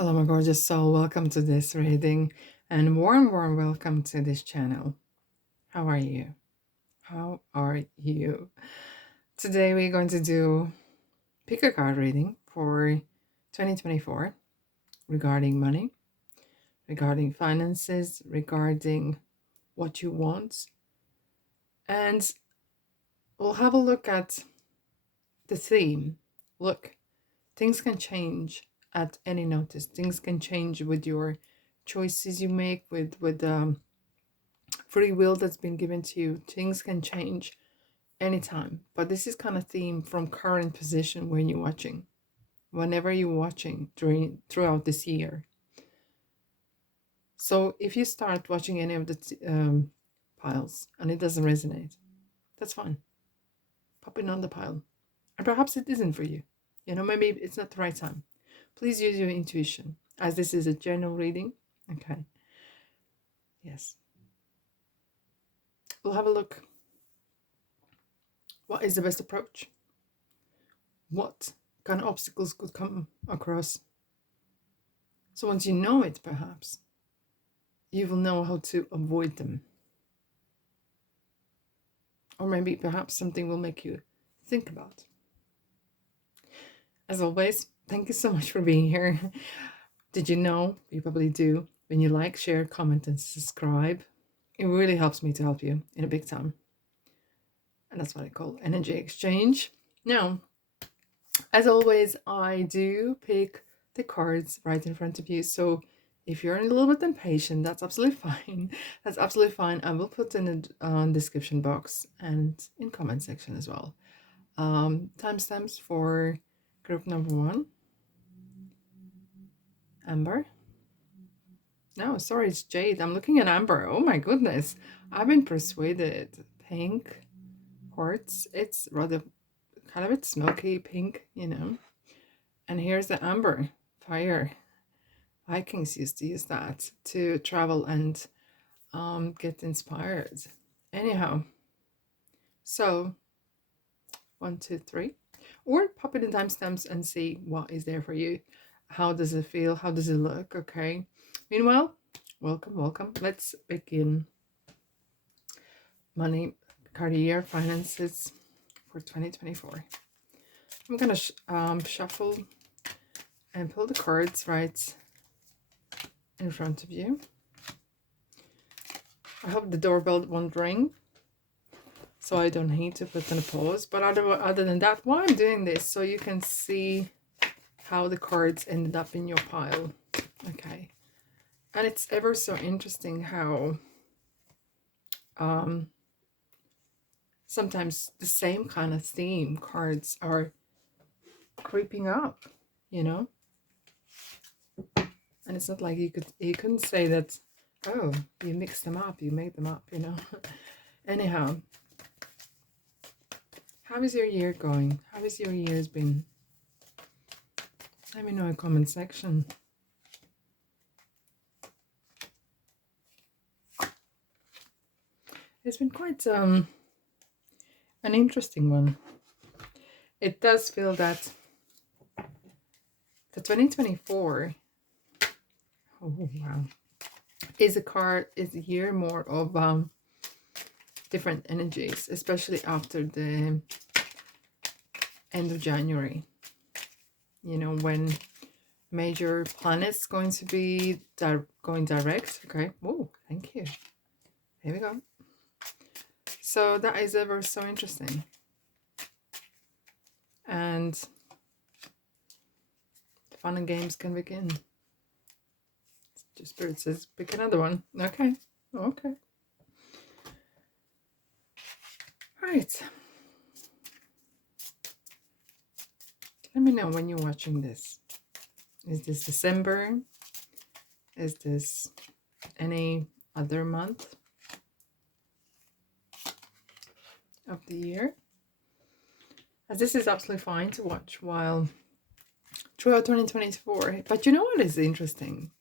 Hello, my gorgeous soul. Welcome to this reading and warm welcome to this channel. How are you? How are you? Today, we're going to do pick a card reading for 2024 regarding money, regarding finances, regarding what you want. And we'll have a look at the theme. Look, things can change at any notice. Things can change with your choices you make, with free will that's been given to you. Things can change anytime. But this is kind of theme from current position when you're watching. Whenever you're watching throughout this year. So if you start watching any of the piles and it doesn't resonate, that's fine. Pop it on the pile. And perhaps it isn't for you. You know, maybe it's not the right time. Please use your intuition, as this is a general reading. Okay. Yes. We'll have a look. What is the best approach? What kind of obstacles could come across? So once you know it, perhaps, you will know how to avoid them. Or maybe perhaps something will make you think about. As always, thank you so much for being here. Did you know? You probably do. When you like, share, comment, and subscribe, it really helps me to help you in a big time. And that's what I call energy exchange. Now, as always, I do pick the cards right in front of you. So if you're a little bit impatient, that's absolutely fine. That's absolutely fine. I will put in the description box and in comment section as well. Timestamps for group number 1. Amber. No, sorry, it's Jade. I'm looking at Amber. Oh my goodness. I've been persuaded. Pink. Quartz. It's rather kind of a smoky pink, you know. And here's the Amber. Fire. Vikings used to use that to travel and get inspired. Anyhow, so 1, 2, 3, or pop it in timestamps and see what is there for you. How does it feel? How does it look? Okay. Meanwhile, welcome. Let's begin. Money, career, finances for 2024. I'm gonna shuffle and pull the cards right in front of you. I hope the doorbell won't ring, so I don't need to put on a pause. But other than that, why I'm doing this, so you can see how the cards ended up in your pile. Okay. And it's ever so interesting how sometimes the same kind of theme cards are creeping up, you know? And it's not like you couldn't say that, oh, you mixed them up, you made them up, you know? Anyhow, how is your year going? How has your years been? Let me know in the comment section. It's been quite an interesting one. It does feel that the 2024, oh wow, is a year more of different energies, especially after the end of January. You know, when major planets going to be going direct. Okay. Oh, thank you. Here we go. So that is ever so interesting. And the fun and games can begin. Just Spirit says, pick another one. Okay. Okay. Right. Let me know when you're watching this. Is this December? Is this any other month of the year? As this is absolutely fine to watch while throughout 2024. But you know what is interesting?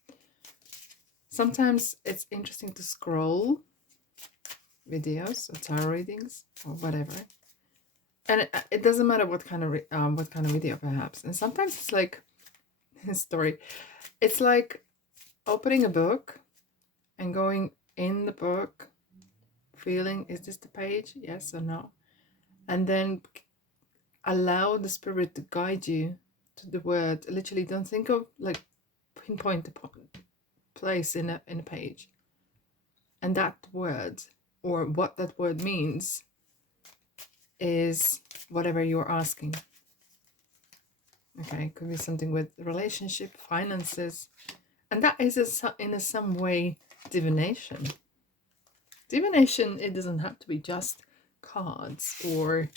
Sometimes it's interesting to scroll videos or tarot readings or whatever, and it doesn't matter what kind of video perhaps. And sometimes it's like story. It's like opening a book and going in the book, feeling, is this the page? Yes or no? And then allow the spirit to guide you to the word. Literally, don't think of like pinpoint the place in a page. And that word, or what that word means, is whatever you're asking. Okay, it could be something with relationship, finances, and that is in some way divination. Divination, it doesn't have to be just cards or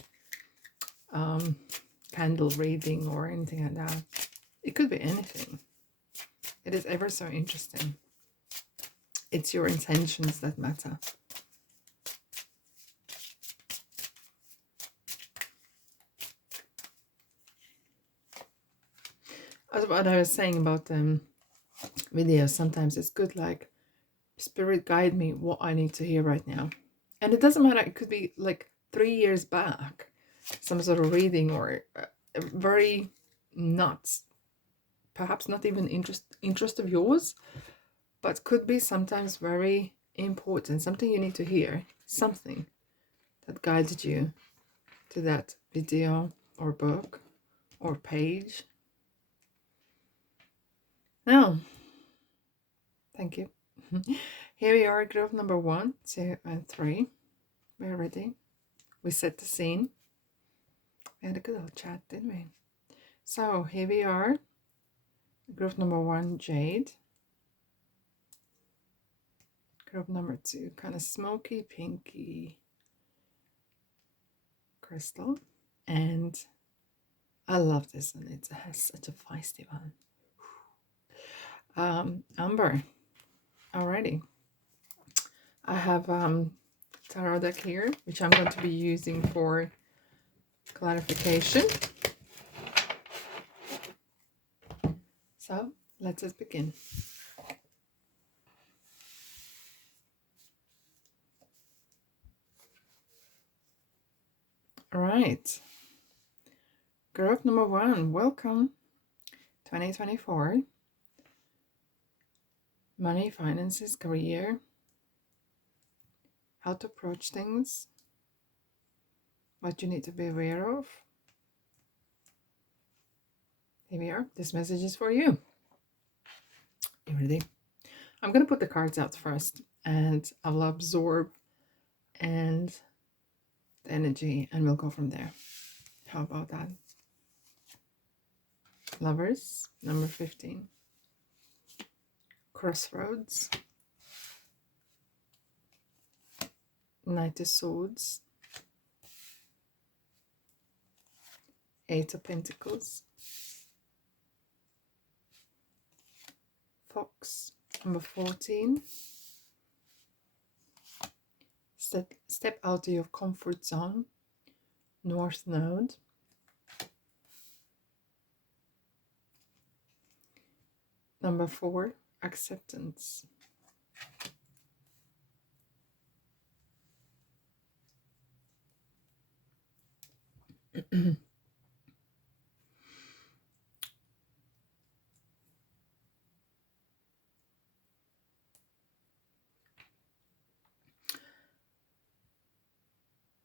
candle reading or anything like that. It could be anything. It is ever so interesting. It's your intentions that matter. As what I was saying about videos, sometimes it's good, like, spirit guide me what I need to hear right now. And it doesn't matter, it could be like 3 years back, some sort of reading, or very nuts, perhaps not even interest of yours, but could be sometimes very important, something you need to hear, something that guided you to that video or book or page. Now, thank you. Here we are, group number 1, 2, and 3. We're ready. We set the scene. We had a good old chat, didn't we? So here we are. Group number 1, Jade. Group number 2, kind of smoky, pinky crystal. And I love this one. It has such a feisty one. Amber. Alrighty. I have tarot deck here, which I'm going to be using for clarification. So let us begin. All right. Group number 1, welcome. 2024. Money, finances, career. How to approach things. What you need to be aware of. Here we are. This message is for you. You ready? I'm going to put the cards out first, and I will absorb and the energy, and we'll go from there. How about that? Lovers, number 15. Crossroads. Knight of Swords. 8 of Pentacles. Fox, number 14. Step out of your comfort zone. North Node. Number 4, acceptance.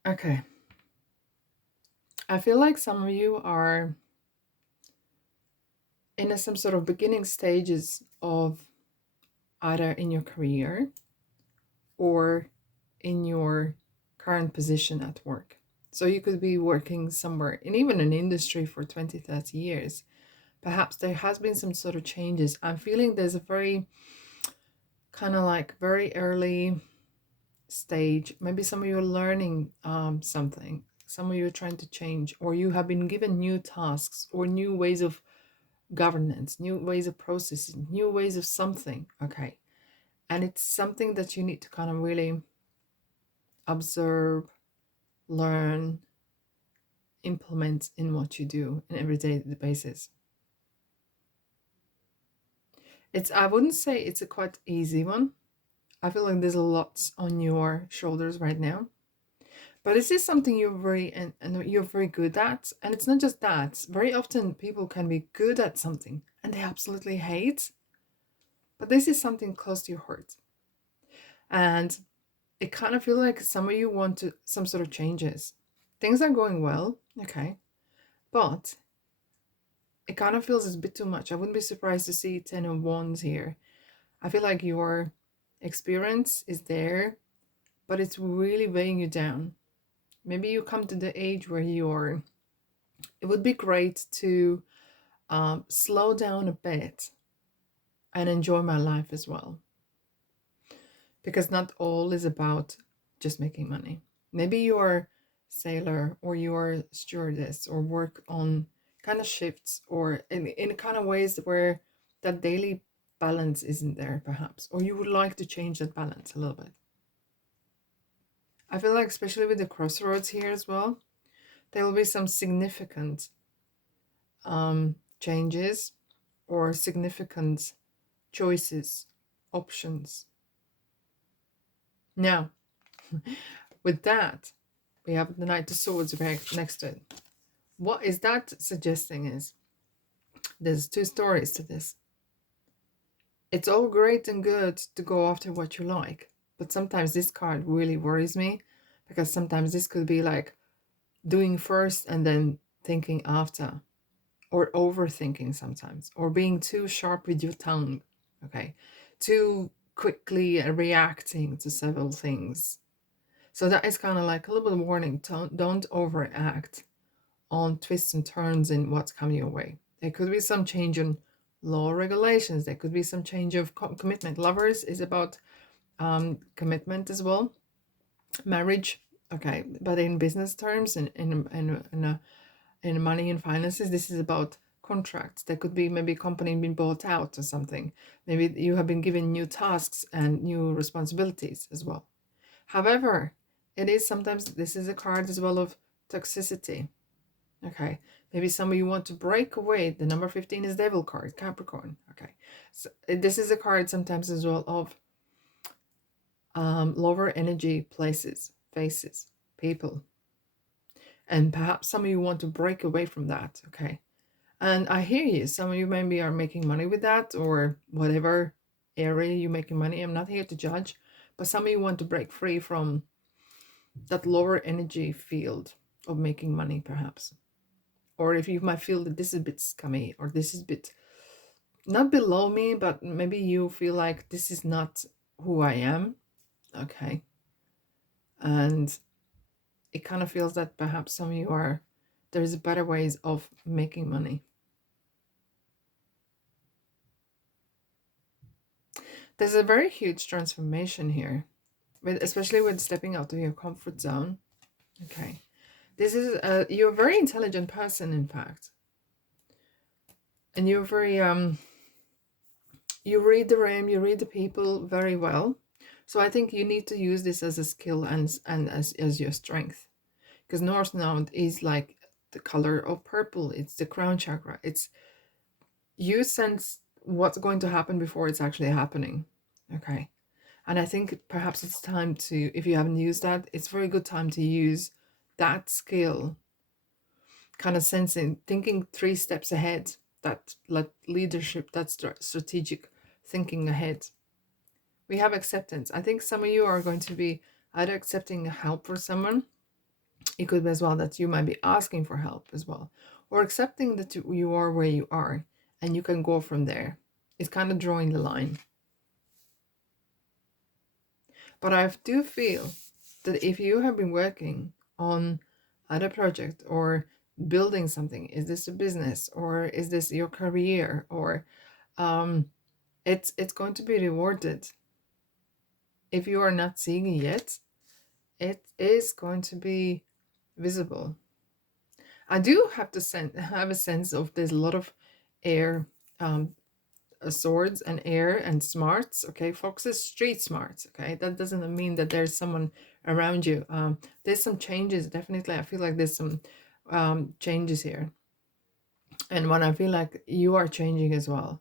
Okay. I feel like some of you are in some sort of beginning stages of either in your career or in your current position at work. So you could be working somewhere in even an industry for 20, 30 years. Perhaps there has been some sort of changes. I'm feeling there's a very kind of like very early stage. Maybe some of you are learning something. Some of you are trying to change, or you have been given new tasks or new ways of governance, new ways of processing, new ways of something. Okay. And it's something that you need to kind of really observe, learn, implement in what you do on an everyday basis. I wouldn't say it's a quite easy one. I feel like there's a lot on your shoulders right now. But this is something you're and you're very good at. And it's not just that. Very often people can be good at something, and they absolutely hate. But this is something close to your heart. And it kind of feels like some of you want to some sort of changes. Things are going well, okay, but it kind of feels a bit too much. I wouldn't be surprised to see 10 of Wands here. I feel like your experience is there, but it's really weighing you down. Maybe you come to the age where you're, it would be great to slow down a bit and enjoy my life as well. Because not all is about just making money. Maybe you're sailor or you're stewardess or work on kind of shifts or in kind of ways where that daily balance isn't there perhaps, or you would like to change that balance a little bit. I feel like especially with the crossroads here as well, there will be some significant changes or significant choices, options. Now, with that, we have the Knight of Swords right next to it. What is that suggesting is, there's two stories to this. It's all great and good to go after what you like, but sometimes this card really worries me, because sometimes this could be like doing first and then thinking after, or overthinking sometimes, or being too sharp with your tongue, okay? Too quickly reacting to several things. So that is kind of like a little bit of warning. Don't overact on twists and turns in what's coming your way. There could be some change in law regulations. There could be some change of commitment. Lovers is about commitment as well. Marriage, okay, but in business terms and in money and finances, this is about contracts. There could be maybe a company being bought out or something. Maybe you have been given new tasks and new responsibilities as well. However, it is sometimes, this is a card as well of toxicity. Okay, maybe some of you want to break away. The number 15 is Devil card, Capricorn. Okay, so this is a card sometimes as well of lower energy places, faces, people. And perhaps some of you want to break away from that, okay? And I hear you. Some of you maybe are making money with that, or whatever area you're making money. I'm not here to judge, but some of you want to break free from that lower energy field of making money, perhaps. Or if you might feel that this is a bit scummy, or this is a bit not below me, but maybe you feel like this is not who I am, okay? And it kind of feels that perhaps some of you are, there's better ways of making money. There's a very huge transformation here, especially with stepping out of your comfort zone. Okay, this is you're a very intelligent person, in fact, and you're very you read the room, you read the people very well. So I think you need to use this as a skill and as your strength, because North Node is like the color of purple. It's the crown chakra. It's, you sense what's going to happen before it's actually happening. Okay. And I think perhaps it's time to, if you haven't used that, it's a very good time to use that skill, kind of sensing, thinking 3 steps ahead, that like leadership, that strategic thinking ahead. We have acceptance. I think some of you are going to be either accepting help for someone. It could be as well that you might be asking for help as well, or accepting that you are where you are and you can go from there. It's kind of drawing the line. But I do feel that if you have been working on other project or building something, is this a business or is this your career, or it's going to be rewarded. If you are not seeing it yet, it is going to be visible. I do have to have a sense of there's a lot of air, swords and air and smarts. Okay, foxes, street smarts. Okay, that doesn't mean that there's someone around you. There's some changes, definitely. I feel like there's some changes here, and when I feel like you are changing as well,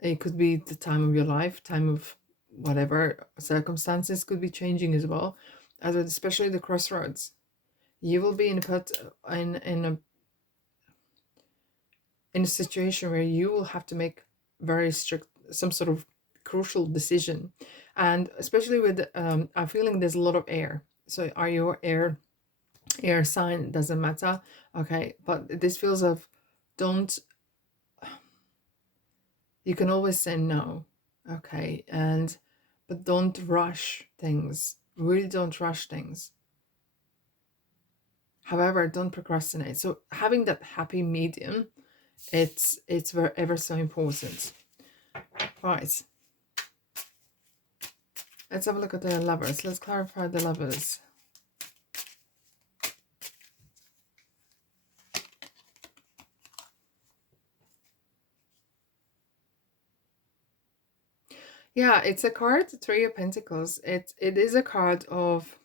it could be the time of your life, time of whatever circumstances could be changing as well, as especially the crossroads. You will be in a in a situation where you will have to make very strict, some sort of crucial decision. And especially with, I'm feeling there's a lot of air. So are you air sign? Doesn't matter. Okay, but this feels of, don't, you can always say no. Okay, but don't rush things. Really don't rush things. However, don't procrastinate. So having that happy medium, it's ever so important. Right. Let's have a look at the lovers. Let's clarify the lovers. Yeah, it's a card, Three of Pentacles. It is a card of,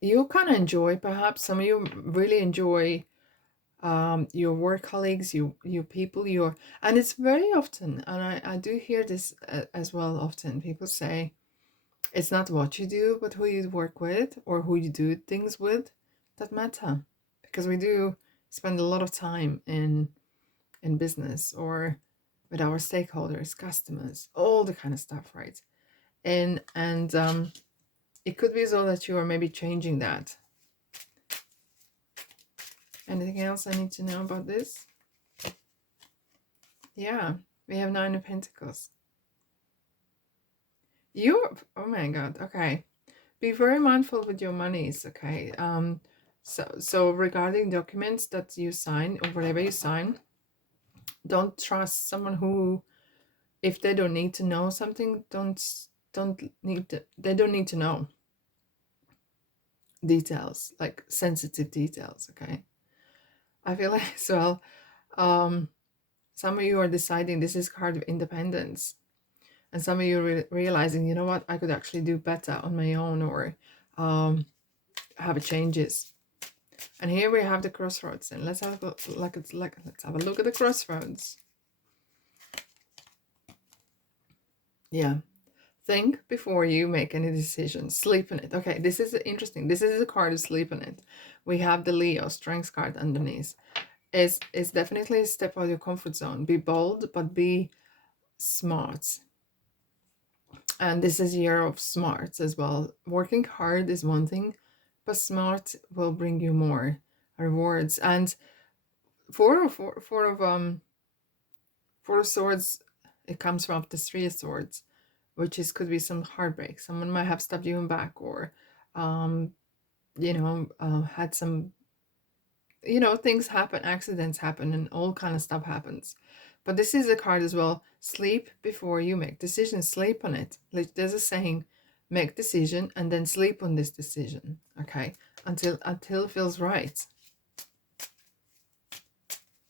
you kind of enjoy, perhaps some of you really enjoy your work colleagues, you people, and it's very often, and I do hear this as well often, people say it's not what you do, but who you work with or who you do things with that matter, because we do spend a lot of time in business or with our stakeholders, customers, all the kind of stuff, right? And it could be so that you are maybe changing that. Anything else I need to know about this? Yeah, we have Nine of Pentacles. Oh my God, okay. Be very mindful with your monies, okay? So regarding documents that you sign or whatever you sign, don't trust someone who, if they don't need to know something, they don't need to know details, like sensitive details, okay? I feel like as well, some of you are deciding, this is card of independence, and some of you are realizing, you know what, I could actually do better on my own, or have changes. And here we have the crossroads, and let's have a look at the crossroads. Yeah, think before you make any decisions. Sleep in it. Okay, this is interesting. This is a card of sleep in it. We have the Leo strength card underneath. It's definitely a step out of your comfort zone. Be bold, but be smart. And this is year of smarts as well. Working hard is one thing, but smart will bring you more rewards. And four of swords, it comes from the Three of Swords, which could be some heartbreak. Someone might have stabbed you in back, or had some, things happen, accidents happen, and all kind of stuff happens. But this is a card as well. Sleep before you make decisions. Sleep on it. Like there's a saying, make decision and then sleep on this decision. Okay, until it feels right.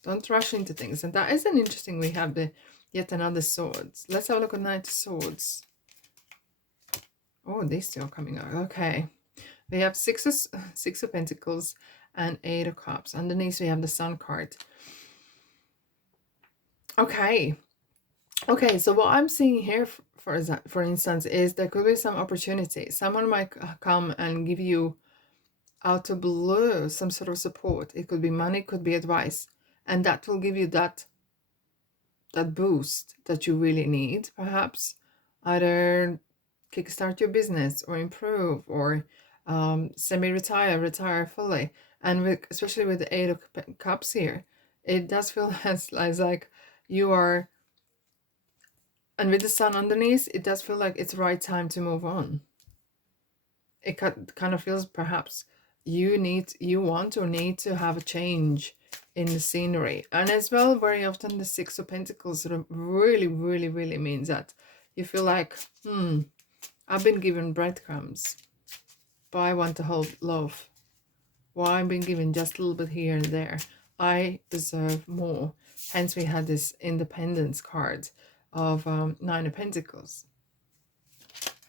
Don't rush into things. And that is an interesting. We have the yet another swords. Let's have a look at Knight of Swords. Oh, these two are coming out. Okay, we have six of Pentacles and Eight of Cups. Underneath we have the Sun card. Okay, so what I'm seeing here, for instance, is there could be some opportunity. Someone might come and give you out of blue some sort of support. It could be money, could be advice, and that will give you that boost that you really need, perhaps. Either kickstart your business or improve, or semi-retire, retire fully. And especially with the Eight of Cups here, it does feel as like you are, and with the Sun underneath, it does feel like it's the right time to move on. It kind of feels perhaps you want or need to have a change in the scenery. And as well, very often the Six of Pentacles sort of really, really, really means that you feel like, I've been given breadcrumbs, but I want the whole loaf. Well, I've been given just a little bit here and there. I deserve more. Hence, we had this independence card of Nine of Pentacles.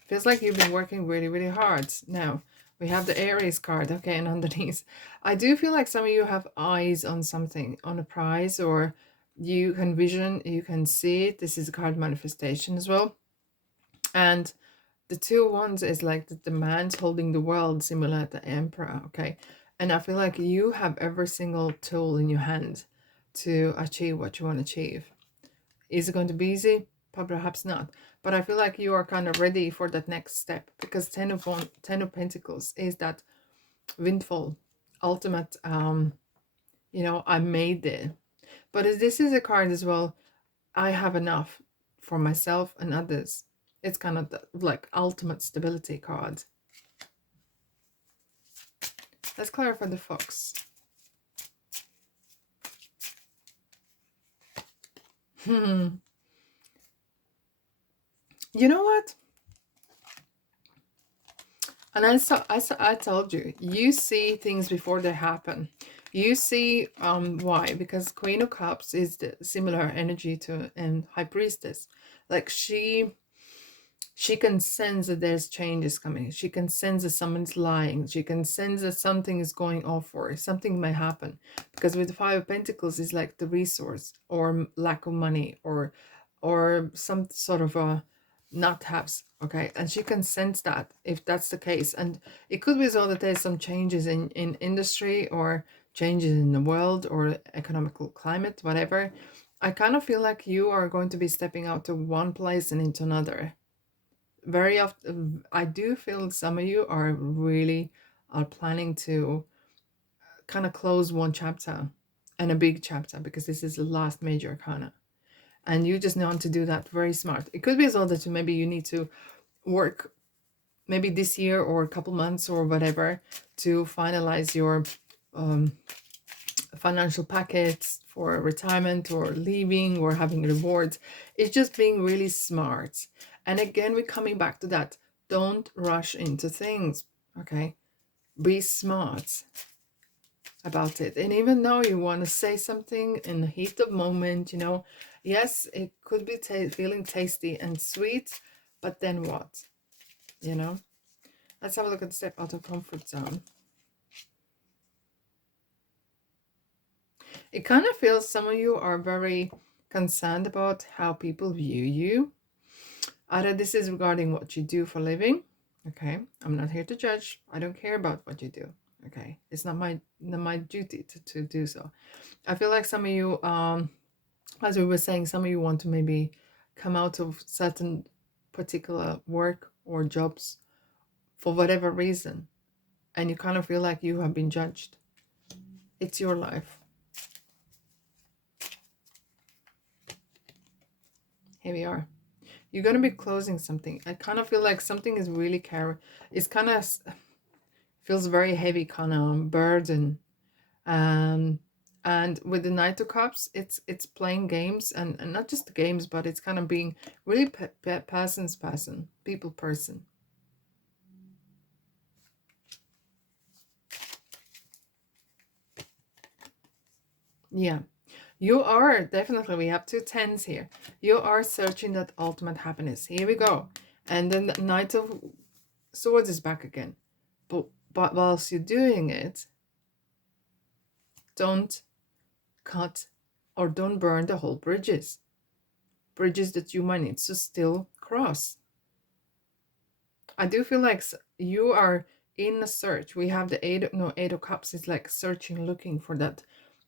Feels like you've been working really, really hard. Now, we have the Aries card, okay, and underneath. I do feel like some of you have eyes on something, on a prize, or you can vision, you can see it. This is a card manifestation as well. And the Two of Wands is like the man's holding the world, similar to the Emperor, okay? And I feel like you have every single tool in your hand. to achieve what you want to achieve. Is it going to be easy? Perhaps not. But I feel like you are kind of ready for that next step, because Ten of Pentacles is that windfall, ultimate, you know, I made it. But this is a card as well, I have enough for myself and others. It's kind of the, like, ultimate stability card. Let's clarify the fox. You know what? And I told you, you see things before they happen. You see, why? Because Queen of Cups is the similar energy to High Priestess. Like she can sense that there's changes coming. She can sense that someone's lying. She can sense that something is going off for her. Something may happen. Because with the Five of Pentacles is like the resource or lack of money or some sort of a not haves. Okay. And she can sense that if that's the case. And it could be so that there's some changes in industry or changes in the world or economical climate, whatever. I kind of feel like you are going to be stepping out to one place and into another. Very often I do feel some of you are really are planning to kind of close one chapter and a big chapter, because this is the last major arcana, and you just want to do that very smart. It could be as well that maybe you need to work maybe this year or a couple months or whatever to finalize your financial packets for retirement or leaving or having rewards. It's just being really smart. And again, we're coming back to that. Don't rush into things, okay? Be smart about it. And even though you want to say something in the heat of moment, you know, yes, it could be feeling tasty and sweet, but then what? You know? Let's have a look at step out of comfort zone. It kind of feels some of you are very concerned about how people view you. Either this is regarding what you do for a living. Okay, I'm not here to judge. I don't care about what you do. Okay, it's not my duty to do so. I feel like some of you, as we were saying, some of you want to maybe come out of certain particular work or jobs for whatever reason, and you kind of feel like you have been judged. It's your life. Here we are. You're going to be closing something. I kind of feel like something is really it's kind of feels very heavy, kind of burden. And with the Knight of Cups, it's playing games, and not just games, but it's kind of being really people person. Yeah. You are definitely, we have two tens here. You are searching that ultimate happiness. Here we go. And then the Knight of Swords is back again. But whilst you're doing it, don't cut or don't burn the whole bridges. Bridges that you might need to still cross. I do feel like you are in a search. We have the Eight of Cups is like searching, looking for that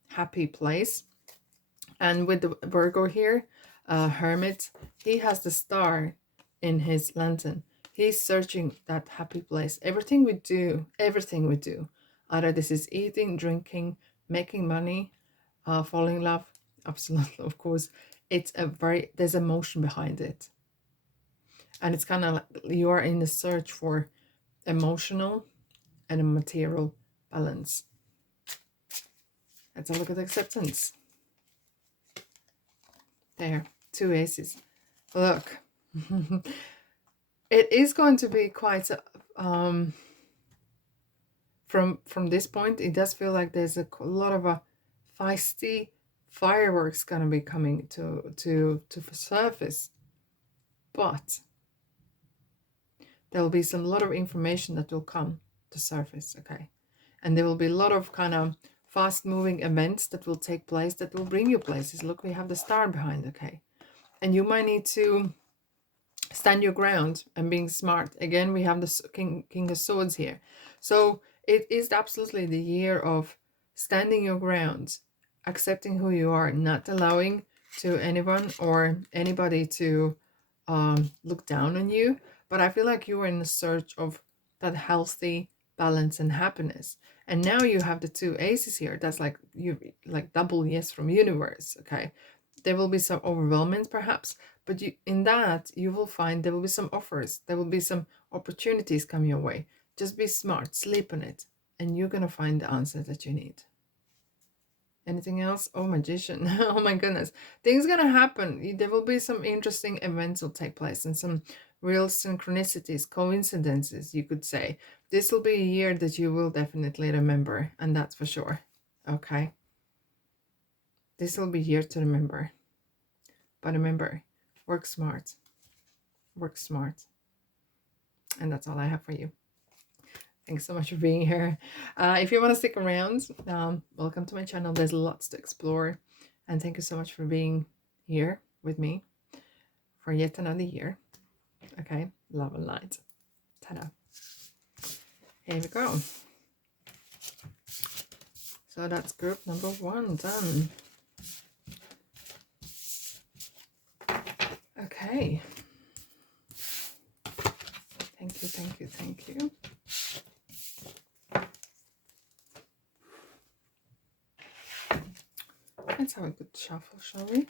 happy place. And with the Virgo here, Hermit, he has the star in his lantern. He's searching that happy place. Everything we do, either this is eating, drinking, making money, falling in love, absolutely, of course, it's there's emotion behind it. And it's kind of like you are in the search for emotional and a material balance. Let's have a look at acceptance. There, two aces. Look, it is going to be quite from this point, it does feel like there's a lot of a feisty fireworks going to be coming to surface, but there will be some lot of information that will come to surface. Okay, and there will be a lot of kind of fast moving events that will take place that will bring you places. Look, we have the star behind. Okay, and you might need to stand your ground and being smart. Again, we have the King of Swords here. So it is absolutely the year of standing your ground accepting who you are, not allowing to anyone or anybody to look down on you. But I feel like you are in the search of that healthy balance and happiness. And now you have the two aces here. That's like you like double yes from universe. Okay, there will be some overwhelming perhaps, but you in that you will find there will be some offers, there will be some opportunities come your way. Just be smart, sleep on it, and you're gonna find the answer that you need. Anything else? Oh, magician. Oh my goodness. Things gonna happen. There will be some interesting events will take place and some real synchronicities, coincidences, you could say. This will be a year that you will definitely remember, and that's for sure. Okay. This will be a year to remember. But remember, work smart. Work smart. And that's all I have for you. Thanks so much for being here. If you want to stick around, welcome to my channel. There's lots to explore. And thank you so much for being here with me for yet another year. Okay, love and light. Ta-da. Here we go. So that's group number 1 done. Okay. Thank you, thank you, thank you. Let's have a good shuffle, shall we?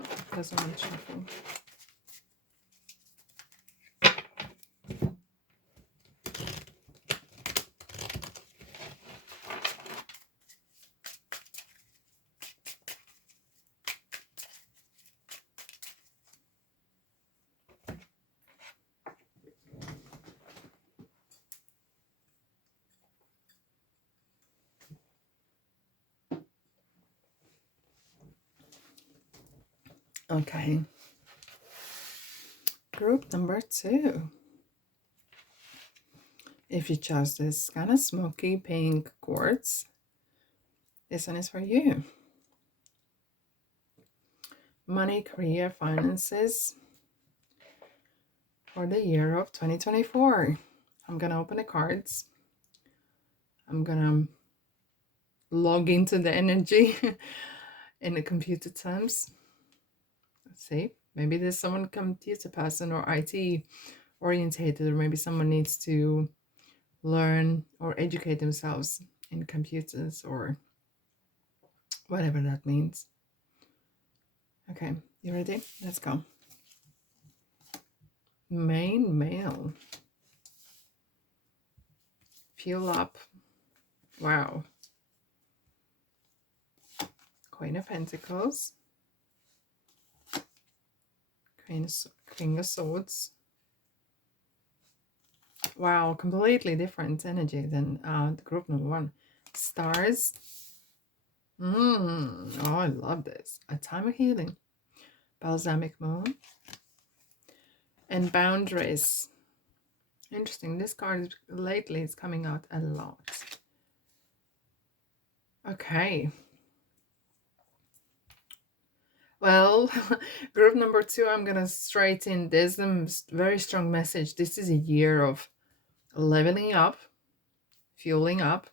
Oh, doesn't want to shuffle. Okay. Group number 2. If you chose this kind of smoky pink quartz, this one is for you. Money, career, finances for the year of 2024. I'm going to open the cards. I'm going to log into the energy in the computer terms. Let's see. Maybe there's someone computer person or IT orientated, or maybe someone needs to learn or educate themselves in computers or whatever that means. Okay, you ready? Let's go. Main male. Fuel up. Wow. Queen of Pentacles. King of Swords. Wow, completely different energy than the group number 1. Stars. Oh, I love this. A time of healing. Balsamic moon. And boundaries. Interesting. This card is, lately is coming out a lot. Okay. Well, group number 2, I'm going to straight in. There's a very strong message. This is a year of leveling up, fueling up,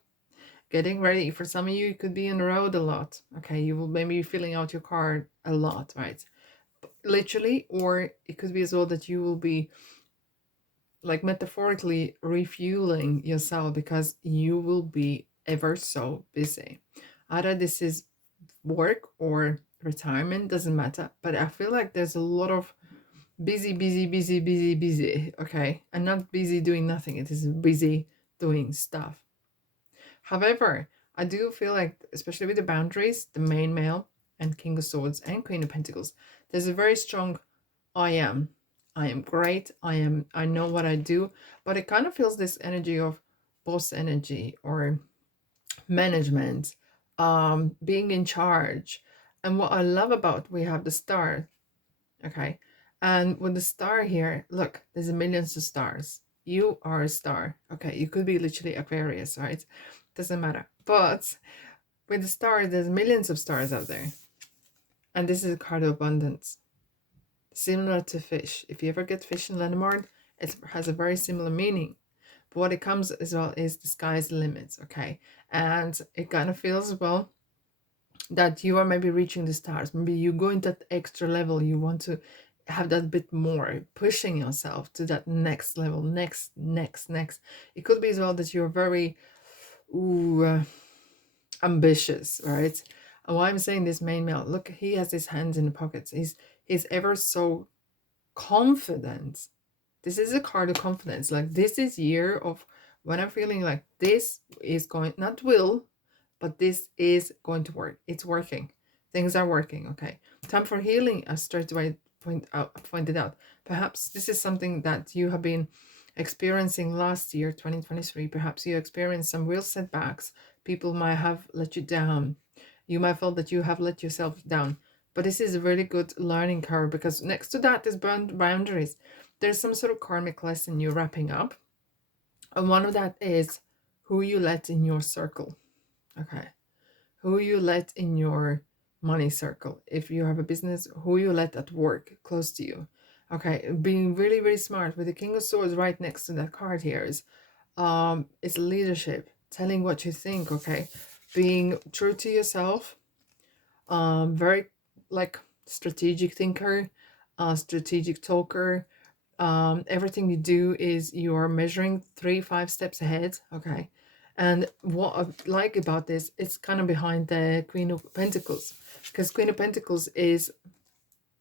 getting ready. For some of you, it could be on the road a lot. Okay, you will maybe be filling out your car a lot, right? Literally, or it could be as well that you will be like metaphorically refueling yourself because you will be ever so busy. Either this is work or retirement, doesn't matter, but I feel like there's a lot of busy, okay, and not busy doing nothing. It is busy doing stuff. However, I do feel like, especially with the boundaries, the main male and King of Swords and Queen of Pentacles, there's a very strong I am great, I know what I do, but it kind of feels this energy of boss energy or management, being in charge. And what I love about, we have the star, okay, and with the star here, look, there's millions of stars. You are a star, okay, you could be literally Aquarius, right? Doesn't matter, but with the star, there's millions of stars out there, and this is a card of abundance, similar to fish. If you ever get fish in Lenormand, It has a very similar meaning. But what it comes as well is the sky's the limit, okay? And it kind of feels as well that you are maybe reaching the stars. Maybe you go into that extra level. You want to have that bit more, pushing yourself to that next level, next. It could be as well that you're very ambitious, right? And why I'm saying this main male, look, he has his hands in the pockets. He's ever so confident. This is a card of confidence. Like, this is year of when I'm feeling like this is going, not will, but this is going to work. It's working. Things are working. Okay. Time for healing, as straight away pointed out. Perhaps this is something that you have been experiencing last year, 2023. Perhaps you experienced some real setbacks. People might have let you down. You might feel that you have let yourself down. But this is a really good learning curve, because next to that is boundaries. There's some sort of karmic lesson you're wrapping up. And one of that is who you let in your circle. Okay. Who you let in your money circle. If you have a business, who you let at work close to you. Okay. Being really, really smart with the King of Swords right next to that card here is it's leadership, telling what you think. Okay. Being true to yourself. Very like strategic thinker, strategic talker. Everything you do is you're measuring 3-5 steps ahead. Okay. And what I like about this, it's kind of behind the Queen of Pentacles, because Queen of Pentacles is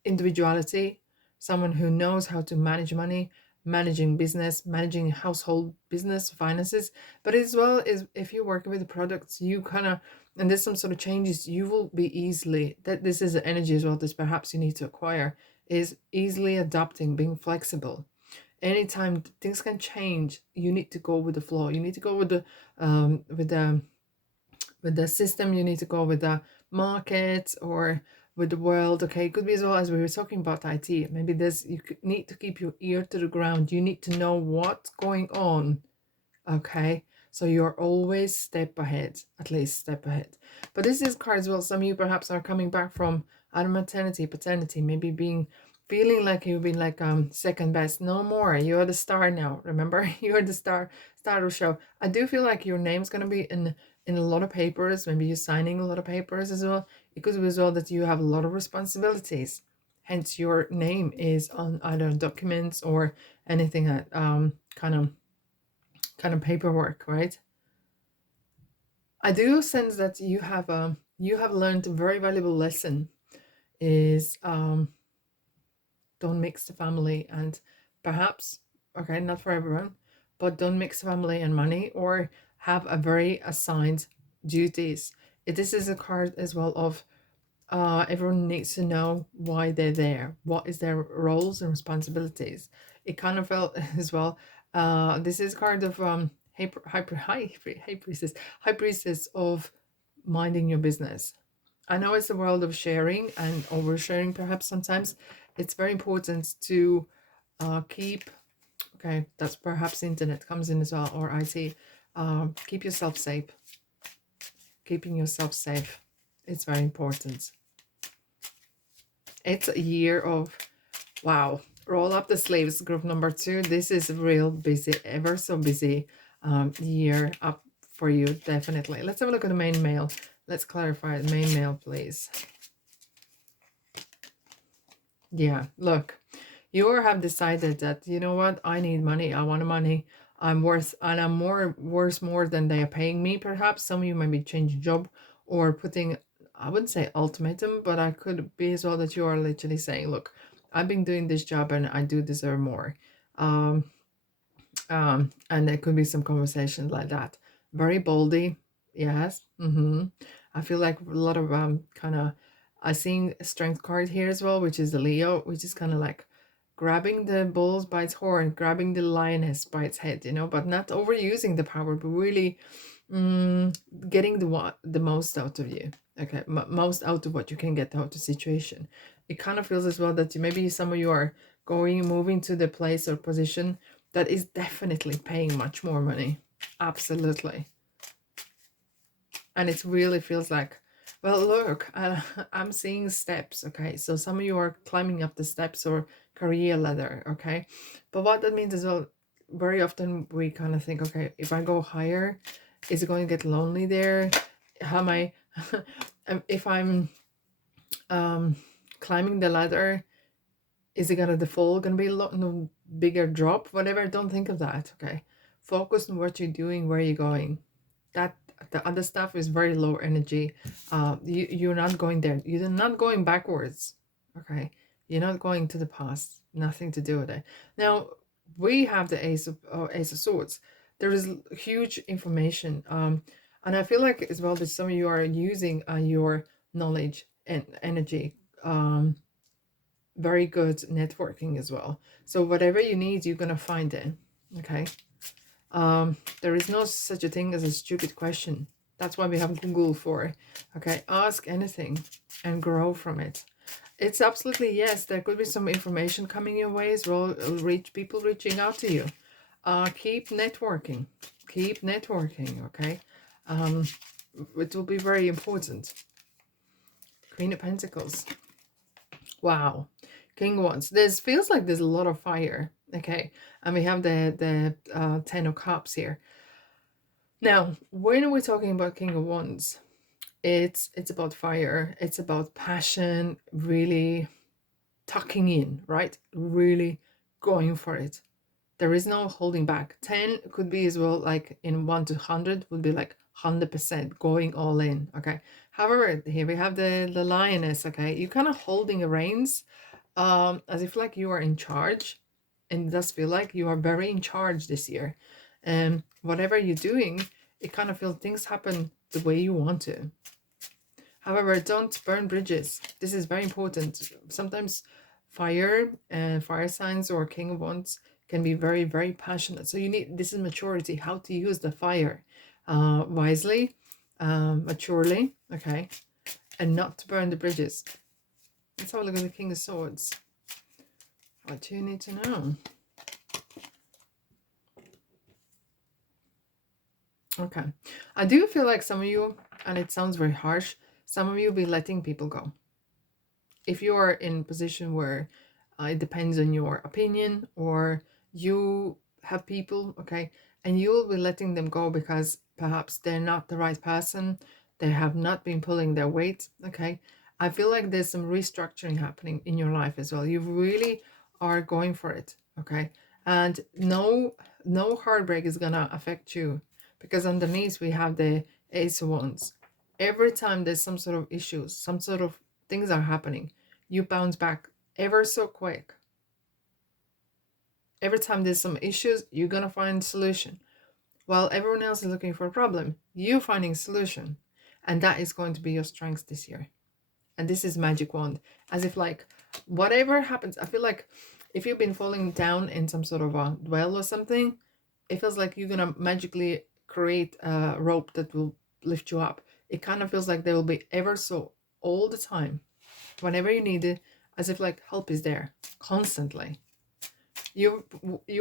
individuality, someone who knows how to manage money, managing business, managing household business, finances. But as well as if you're working with the products, you kind of, and there's some sort of changes, you will be easily, that this is the energy as well, this perhaps you need to acquire, is easily adapting, being flexible. Anytime things can change, you need to go with the flow. You need to go with the system. You need to go with the market or with the world. Okay, it could be as well, as we were talking about IT. Maybe there's, you need to keep your ear to the ground. You need to know what's going on. Okay, so you're always step ahead, at least step ahead. But this is card as well. Some of you perhaps are coming back from either maternity, paternity, maybe feeling like you've been like second best. No more. You're the star now. Remember, you're the star of the show. I do feel like your name's gonna be in a lot of papers. Maybe you're signing a lot of papers as well. It could be as well that you have a lot of responsibilities. Hence, your name is on either documents or anything that kind of paperwork, right? I do sense that you have learned a very valuable lesson, is don't mix the family and perhaps, okay, not for everyone, but don't mix family and money, or have a very assigned duties. This is a card as well of everyone needs to know why they're there, what is their roles and responsibilities. It kind of felt as well, this is card of high priestess of minding your business. I know it's a world of sharing and oversharing perhaps sometimes. It's very important to keep, okay, that's perhaps internet comes in as well, or IT. Keep yourself safe. Keeping yourself safe. It's very important. It's a year of, wow, roll up the sleeves, group number 2. This is real busy, ever so busy year up for you, definitely. Let's have a look at the main male. Let's clarify the main male, please. Yeah, look, you have decided that, you know what, I need money, I want money, I'm worth, and I'm worth more than they are paying me. Perhaps some of you might be changing job or putting, I wouldn't say ultimatum, but I could be as well that you are literally saying, look, I've been doing this job and I do deserve more. And there could be some conversations like that. Very boldy, yes. I feel like a lot of kind of, I seen a strength card here as well, which is the Leo, which is kind of like grabbing the bulls by its horn, grabbing the lioness by its head, you know, but not overusing the power, but really getting the most out of you. Okay, most out of what you can get out of the situation. It kind of feels as well that maybe some of you are moving to the place or position that is definitely paying much more money. Absolutely. And it really feels like Well, look, I'm seeing steps, okay? So some of you are climbing up the steps or career ladder, okay? But what that means is, well, very often we kind of think, okay, if I go higher, is it going to get lonely there? How am I, if I'm climbing the ladder, is it gonna, the fall gonna be a lot, no bigger drop, whatever? Don't think of that, okay? Focus on what you're doing, where you're going. That the other stuff is very low energy. You're not going there. You're not going backwards, okay? You're not going to the past. Nothing to do with it. Now we have the Ace of Swords. There is huge information, and I feel like as well that some of you are using your knowledge and energy. Very good networking as well. So whatever you need, you're gonna find it. Okay. There is no such a thing as a stupid question. That's why we have Google for. Okay, ask anything and grow from it. It's absolutely, yes, there could be some information coming your way as well. People reaching out to you. Keep networking. Keep networking. Okay. It will be very important. Queen of Pentacles. Wow. King of Wands. This feels like there's a lot of fire. Okay. And we have the 10 of Cups here. Now, when we're talking about King of Wands, it's about fire. It's about passion, really tucking in, right? Really going for it. There is no holding back. 10 could be as well, like in 1 to 100 would be like 100% going all in. Okay. However, here we have the lioness. Okay. You're kind of holding the reins, as if like you are in charge, and it does feel like you are very in charge this year. And whatever you're doing, it kind of feels things happen the way you want to. However, don't burn bridges. This is very important. Sometimes fire and fire signs or King of Wands can be very, very passionate. So you need, this is maturity, how to use the fire wisely, maturely, okay, and not to burn the bridges. Let's have a look at the King of Swords. What do you need to know? Okay. I do feel like some of you, and it sounds very harsh, some of you will be letting people go. If you are in a position where it depends on your opinion, or you have people, okay, and you will be letting them go because perhaps they're not the right person, they have not been pulling their weight, okay. I feel like there's some restructuring happening in your life as well. You really are going for it, okay, and no heartbreak is gonna affect you, because underneath we have the Ace of Wands. Every time there's some sort of issues, some sort of things are happening, you bounce back ever so quick. Every time there's some issues, you're gonna find a solution. While everyone else is looking for a problem, you're finding a solution. And that is going to be your strength this year. And this is magic wand. As if like, whatever happens, I feel like if you've been falling down in some sort of a well or something, it feels like you're gonna magically create a rope that will lift you up. It kind of feels like there will be ever so all the time, whenever you need it, as if like help is there constantly. You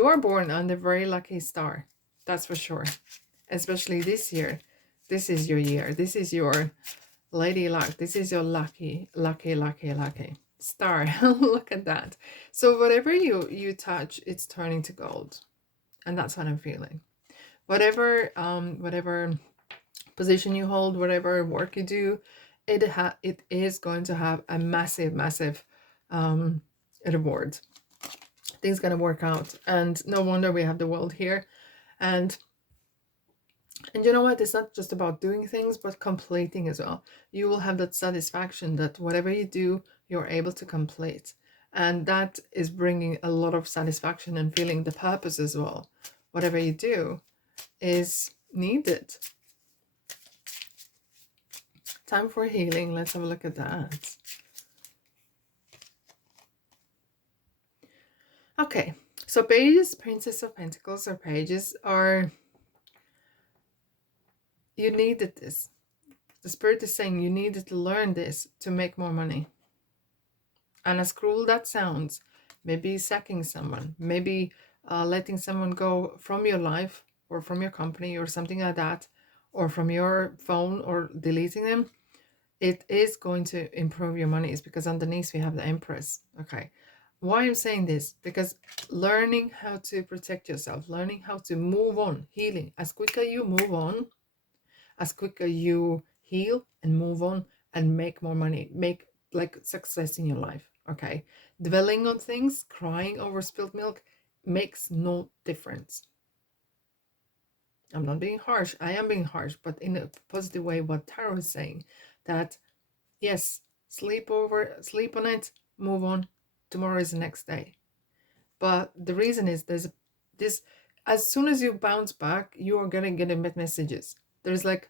are born on the very lucky star, that's for sure. Especially this year. This is your year. This is your lady luck. This is your lucky star. Look at that. So whatever you touch, it's turning to gold. And that's what I'm feeling. Whatever position you hold, whatever work you do, it is going to have a massive reward. Things gonna work out, and no wonder we have the world here. And you know what, it's not just about doing things but completing as well. You will have that satisfaction that whatever you do, you're able to complete, and that is bringing a lot of satisfaction and feeling the purpose as well. Whatever you do is needed. Time for healing. Let's have a look at that. Okay, so pages, Princess of Pentacles or pages are, you needed this. The spirit is saying you needed to learn this to make more money. And as cruel that sounds, maybe sacking someone, maybe letting someone go from your life or from your company or something like that, or from your phone, or deleting them, it is going to improve your money, is because underneath we have the Empress. Okay, why I'm saying this, because learning how to protect yourself, learning how to move on, healing, as quicker you move on, as quicker you heal and move on and make more money, make like success in your life. Okay, dwelling on things, crying over spilled milk makes no difference. I'm not being harsh, I am being harsh, but in a positive way. What tarot is saying, that yes, sleep on it, move on, tomorrow is the next day. But the reason is, there's this, as soon as you bounce back, you are gonna get messages. There's like,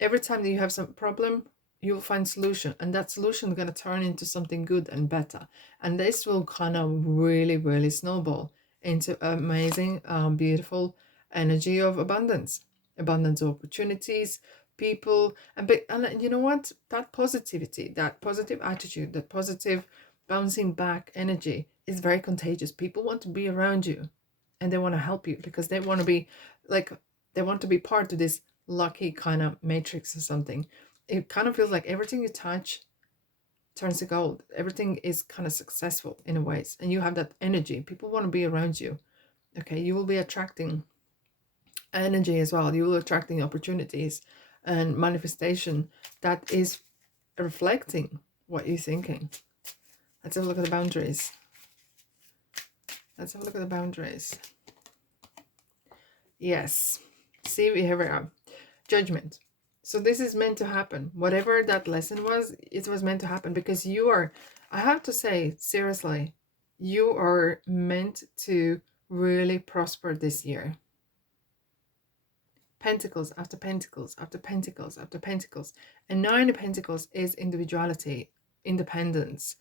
every time that you have some problem, you'll find solution, and that solution is going to turn into something good and better, and this will kind of really snowball into amazing, beautiful energy of abundance of opportunities, people, and you know what, that positivity, that positive attitude, that positive bouncing back energy is very contagious. People want to be around you, and they want to help you, because they want to be like, they want to be part of this lucky kind of matrix or something. It kind of feels like everything you touch turns to gold. Everything is kind of successful in a ways, and you have that energy. People want to be around you. Okay, you will be attracting energy as well. You will attracting opportunities and manifestation that is reflecting what you're thinking. Let's have a look at the boundaries. Let's have a look at the boundaries. Yes, see, here we are. Judgment. So this is meant to happen. Whatever that lesson was, it was meant to happen, because you are, I have to say, seriously, you are meant to really prosper this year. Pentacles after pentacles after pentacles after pentacles. And Nine of Pentacles is individuality, independence.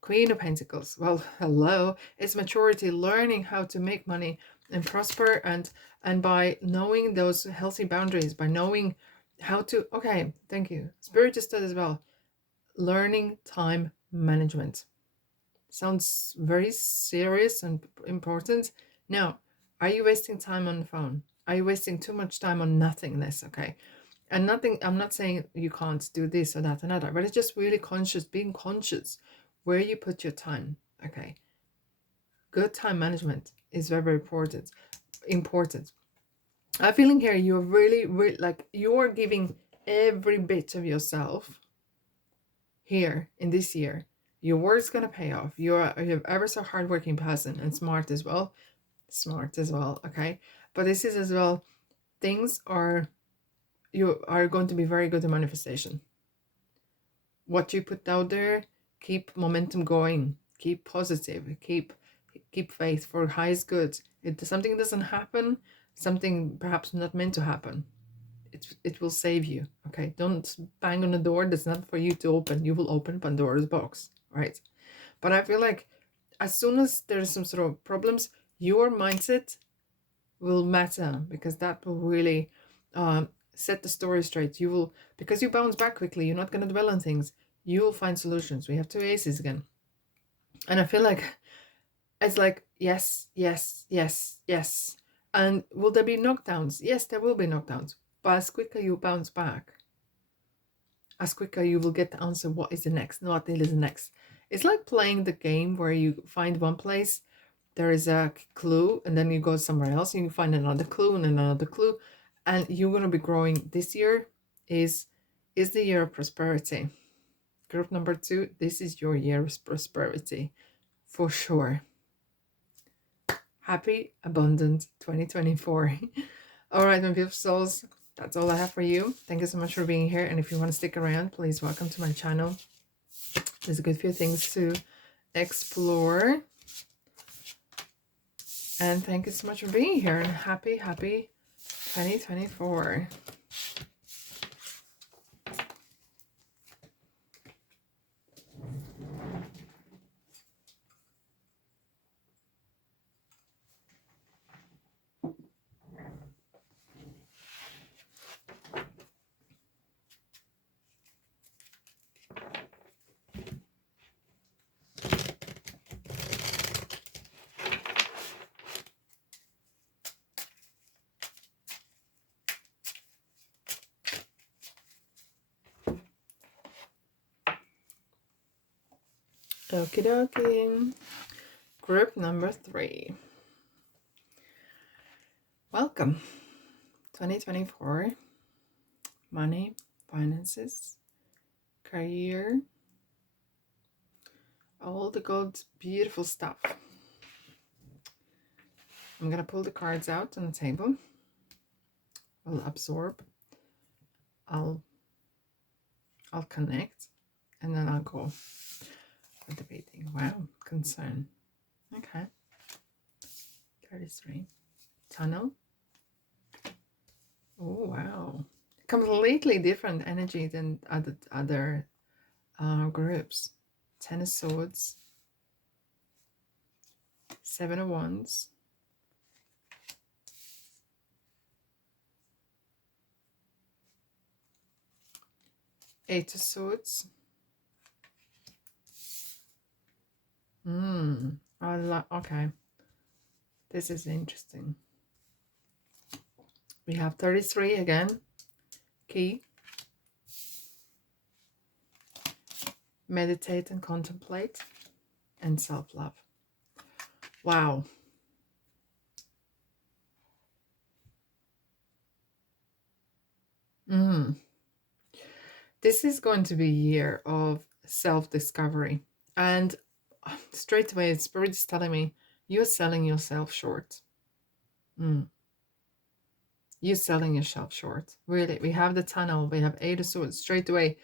Queen of Pentacles, well, hello, it's maturity, learning how to make money and prosper, and by knowing those healthy boundaries, by knowing how to, okay, thank you, Spirit just did as well, learning time management. Sounds very serious and important. Now, are you wasting time on the phone? Are you wasting too much time on nothingness? Okay, and nothing, I'm not saying you can't do this or that and other, but it's just really conscious, being conscious where you put your time. Okay, good time management is very important. I'm feeling here you're really like, you're giving every bit of yourself here in this year. Your work's gonna pay off. You're ever so hardworking person, and smart as well. Okay, but this is as well, things are, you are going to be very good at manifestation. What you put out there, keep momentum going, keep positive, keep faith for highest good. If something doesn't happen, something perhaps not meant to happen, it will save you. Okay, don't bang on a door that's not for you to open. You will open Pandora's box, right? But I feel like as soon as there's some sort of problems, your mindset will matter, because that will really set the story straight. You will, because you bounce back quickly, you're not going to dwell on things, you will find solutions. We have two aces again, and I feel like it's like yes. And will there be knockdowns? Yes, there will be knockdowns, but as quicker you bounce back, as quicker you will get the answer. What is the next? What is the next? It's like playing the game where you find one place, there is a clue, and then you go somewhere else and you find another clue and another clue, and you're going to be growing. This year is the year of prosperity. Group number 2, this is your year of prosperity for sure. Happy abundant 2024. All right, my beautiful souls, that's all I have for you. Thank you so much for being here, and if you want to stick around, please welcome to my channel. There's a good few things to explore. And thank you so much for being here, and happy 2024. Okie dokie. Group number 3. Welcome. 2024. Money, finances, career, all the good, beautiful stuff. I'm gonna pull the cards out on the table. I'll absorb. I'll connect, and then I'll go for the reading. Wow, concern. Okay. 33. Tunnel. Oh wow, completely different energy than other groups. 10 of Swords, 7 of Wands, Eight of Swords. Okay, this is interesting. We have 33 again, key. Meditate and contemplate, and self-love. Wow. This is going to be a year of self-discovery. And straight away, Spirit is telling me, you're selling yourself short. You're selling yourself short. Really, we have the tunnel, we have 8 of Swords. Straight away,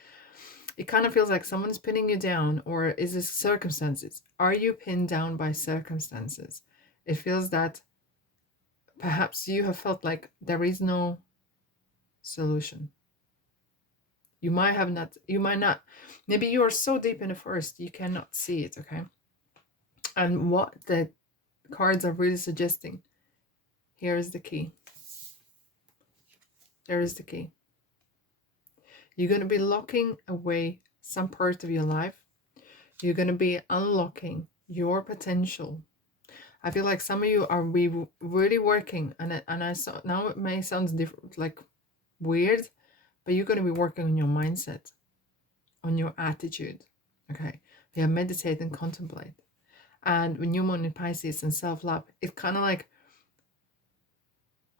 it kind of feels like someone's pinning you down, or is this circumstances? Are you pinned down by circumstances? It feels that perhaps you have felt like there is no solution. You might not. Maybe you are so deep in the forest, you cannot see it, okay? And what the cards are really suggesting, here is the key. There is the key. You're going to be locking away some part of your life. You're going to be unlocking your potential. I feel like some of you are really working, and I saw, now it may sound different, like weird, but you're going to be working on your mindset, on your attitude. Okay, we have meditate and contemplate, and when new moon in Pisces and self-love, it's kind of like,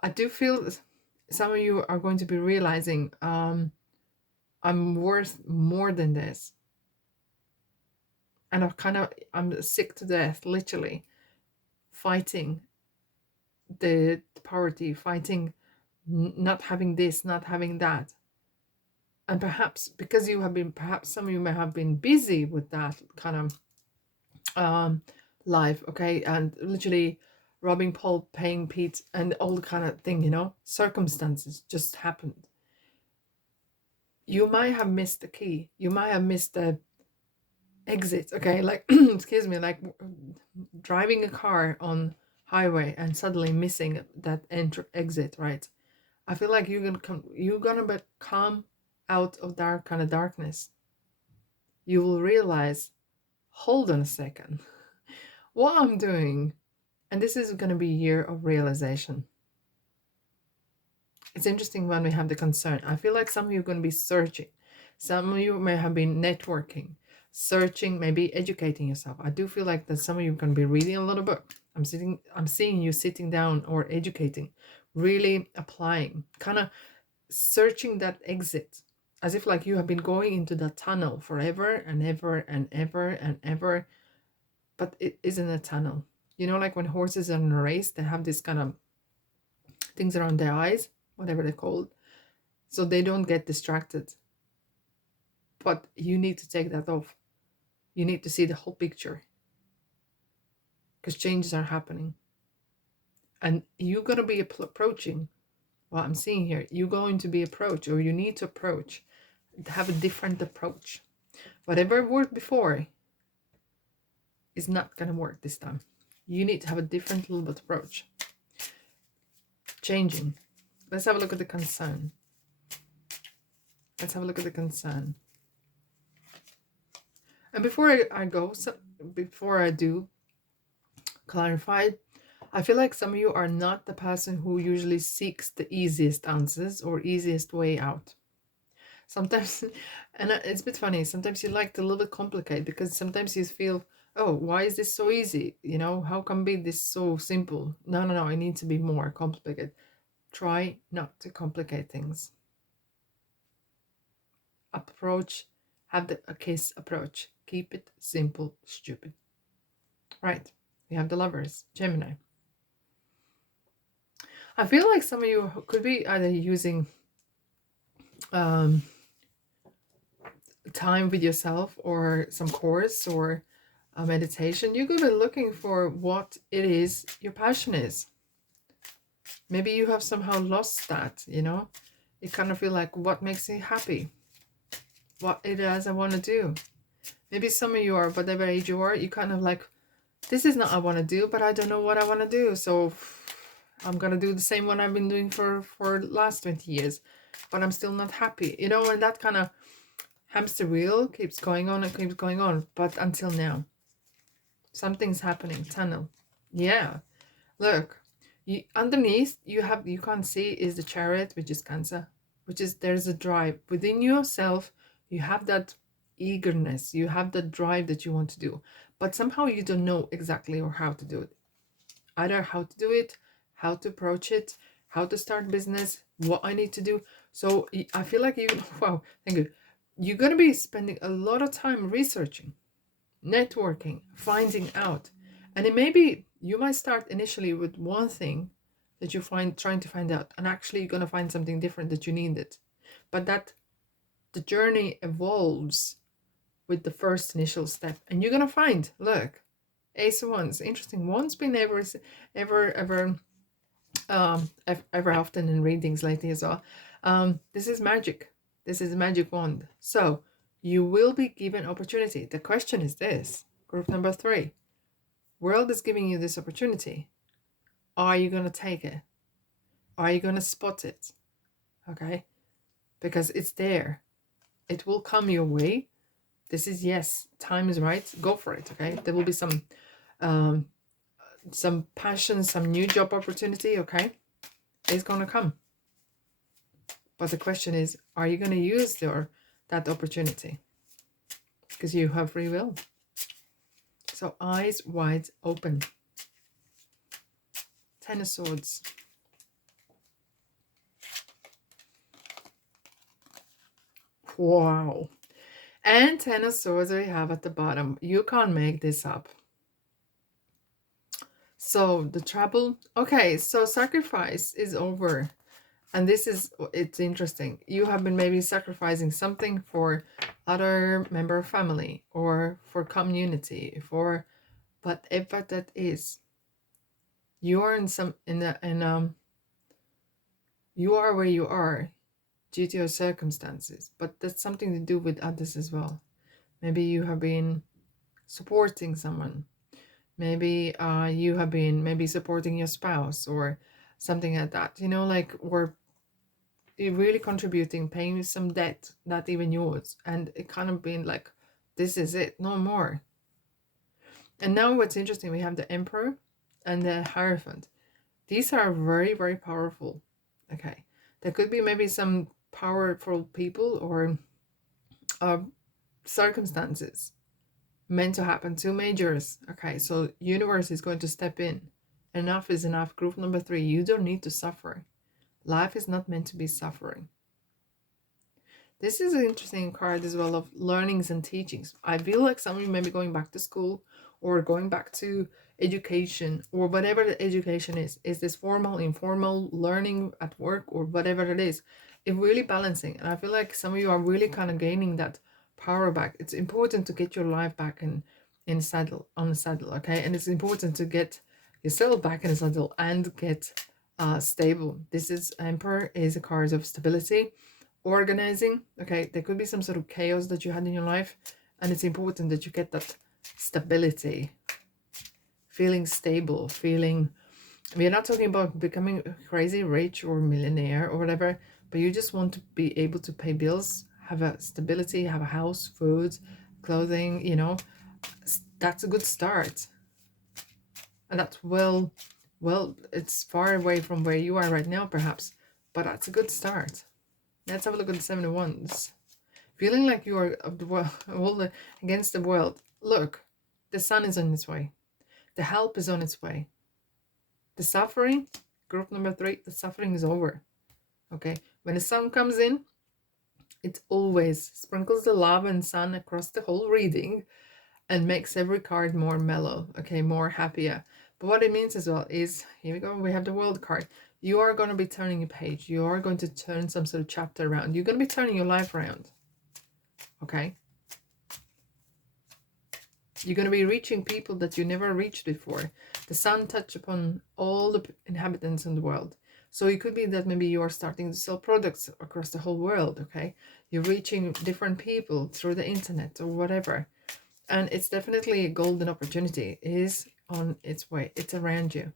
I do feel some of you are going to be realizing, I'm worth more than this, and I'm sick to death, literally, fighting the poverty, fighting not having this, not having that. And perhaps because you have been, perhaps some of you may have been busy with that kind of life, okay, and literally robbing Paul, paying Pete, and all the kind of thing, you know, circumstances just happened. You might have missed the key, you might have missed the exit, okay, like excuse me, like driving a car on highway and suddenly missing that exit, right? I feel like you're gonna come out of that kind of darkness. You will realize, hold on a second, what I'm doing, and this is going to be a year of realization. It's interesting when we have the concern. I feel like some of you are going to be searching. Some of you may have been networking, searching, maybe educating yourself. I do feel like that some of you are going to be reading a little book. I'm seeing you sitting down or educating, really applying, kind of searching that exit, as if like you have been going into that tunnel forever and ever and ever and ever, but it isn't a tunnel. You know, like when horses are in a race, they have this kind of things around their eyes, whatever they're called, so they don't get distracted. But you need to take that off. You need to see the whole picture, because changes are happening, and you're going to be approaching what I'm seeing here. You're going to be approached, or you need to approach, have a different approach. Whatever worked before is not going to work this time. You need to have a different little bit approach. Changing. Let's have a look at the concern. Let's have a look at the concern. And before I do clarify, I feel like some of you are not the person who usually seeks the easiest answers or easiest way out. Sometimes, and it's a bit funny, sometimes you like to a little bit complicate, because sometimes you feel, oh, why is this so easy? You know, how can be this so simple? No, no, no, it needs to be more complicated. Try not to complicate things. Approach, have a case approach. Keep it simple, stupid. Right, we have the Lovers, Gemini. I feel like some of you could be either using time with yourself, or some course, or a meditation. You're going to be looking for what it is your passion is. Maybe you have somehow lost that, you know? You kind of feel like, what makes me happy? What it is I want to do. Maybe some of you are, whatever age you are, you kind of like, this is not what I want to do, but I don't know what I want to do. So I'm going to do the same one I've been doing for the last 20 years, but I'm still not happy. You know, and that kind of hamster wheel keeps going on and keeps going on. But until now, something's happening. Tunnel. Yeah. Look, underneath you can't see is the Chariot, which is Cancer, which is, there's a drive within yourself. You have that eagerness, you have that drive that you want to do, but somehow you don't know exactly or how to do it. Either how to do it, how to approach it, how to start business, what I need to do. So I feel like you, wow, thank you. You're going to be spending a lot of time researching, networking, finding out. And it may be, you might start initially with one thing that you find, trying to find out, and actually you're going to find something different that you needed. But that the journey evolves with the first initial step. And you're going to find, look, Ace of Wands, interesting. One's been ever often in readings lately as well. This is magic. This is a magic wand. So you will be given opportunity. The question is this, group number 3. World is giving you this opportunity. Are you going to take it? Are you going to spot it? Okay? Because it's there. It will come your way. This is, yes, time is right. Go for it, okay? There will be some passion, some new job opportunity, okay? It's going to come. But the question is, are you going to use that opportunity? Because you have free will. So eyes wide open. 10 of Swords. Wow. And 10 of Swords we have at the bottom. You can't make this up. So the trouble. Okay, so sacrifice is over. And this is, it's interesting. You have been maybe sacrificing something for other member of family, or for community, for whatever that is. You are you are where you are due to your circumstances, but that's something to do with others as well. Maybe you have been supporting someone. Maybe you have been maybe supporting your spouse or something like that, you know, like, or really contributing, paying some debt, not even yours, and it kind of been like, this is it, no more. And now what's interesting, we have the Emperor and the Hierophant. These are very, very powerful. Okay, there could be maybe some powerful people or circumstances meant to happen, 2 majors. Okay, so universe is going to step in. Enough is enough. Group number 3, you don't need to suffer. Life is not meant to be suffering. This is an interesting card as well, of learnings and teachings. I feel like some of you may be going back to school, or going back to education, or whatever the education is. Is this formal, informal, learning at work, or whatever it is? It's really balancing. And I feel like some of you are really kind of gaining that power back. It's important to get your life back on the saddle, okay? And it's important to get yourself back in the saddle and get stable. This is Emperor, is a card of stability, organizing. Okay, there could be some sort of chaos that you had in your life, and it's important that you get that stability, feeling stable, feeling, we're not talking about becoming crazy rich or millionaire or whatever, but you just want to be able to pay bills, have a stability, have a house, food, clothing, you know. That's a good start. And that's well, it's far away from where you are right now perhaps, but that's a good start. Let's have a look at the 7 of Wands. feeling like you are of the world, against the world. Look, the sun is on its way. The help is on its way. The suffering, group number 3, the suffering is over. Okay, when the sun comes in, it always sprinkles the love and sun across the whole reading and makes every card more mellow, okay, more happier. But what it means as well is, here we go, we have the world card. You are going to be turning a page. You are going to turn some sort of chapter around. You're going to be turning your life around, okay? You're going to be reaching people that you never reached before. The sun touched upon all the inhabitants in the world. So it could be that maybe you are starting to sell products across the whole world, okay? You're reaching different people through the internet or whatever. And it's definitely a golden opportunity. It is on its way. It's around you.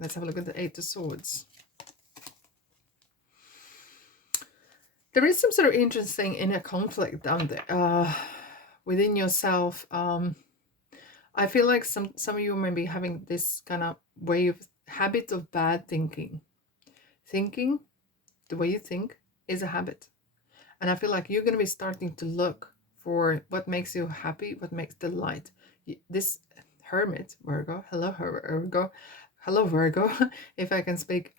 Let's have a look at the 8 of Swords. There is some sort of interesting inner conflict down there within yourself. I feel like some of you may be having this kind of habit of bad thinking. Thinking, the way you think, is a habit. And I feel like you're going to be starting to look for what makes you happy, what makes delight. This Hermit, Virgo, hello Virgo, hello Virgo, if I can speak.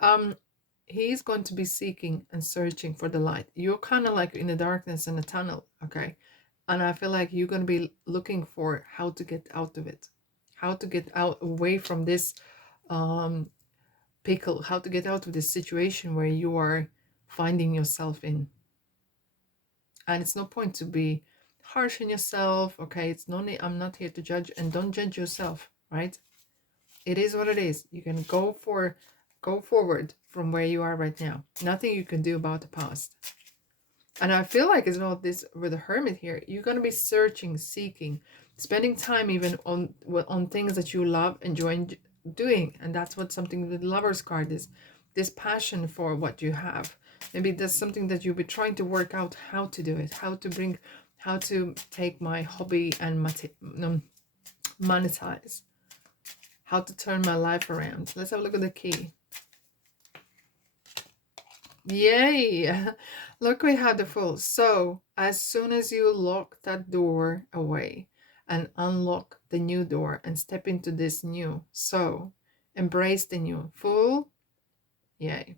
He's going to be seeking and searching for the light. You're kind of like in the darkness in a tunnel, okay? And I feel like you're going to be looking for how to get out of it, how to get out away from this pickle, how to get out of this situation where you are finding yourself in. And it's no point to be harsh on yourself, okay? It's no need, I'm not here to judge, and don't judge yourself, right? It is what it is. You can go forward from where you are right now. Nothing you can do about the past. And I feel like as well, this with the Hermit here, you're going to be searching, seeking, spending time even on things that you love, enjoy doing. And that's what something with the Lover's card is. This passion for what you have. Maybe there's something that you'll be trying to work out how to do it, how to take my hobby and monetize, how to turn my life around. Let's have a look at the key. Yay! Look, we have the Fool. So as soon as you lock that door away and unlock the new door and step into this new, so embrace the new. Fool, yay.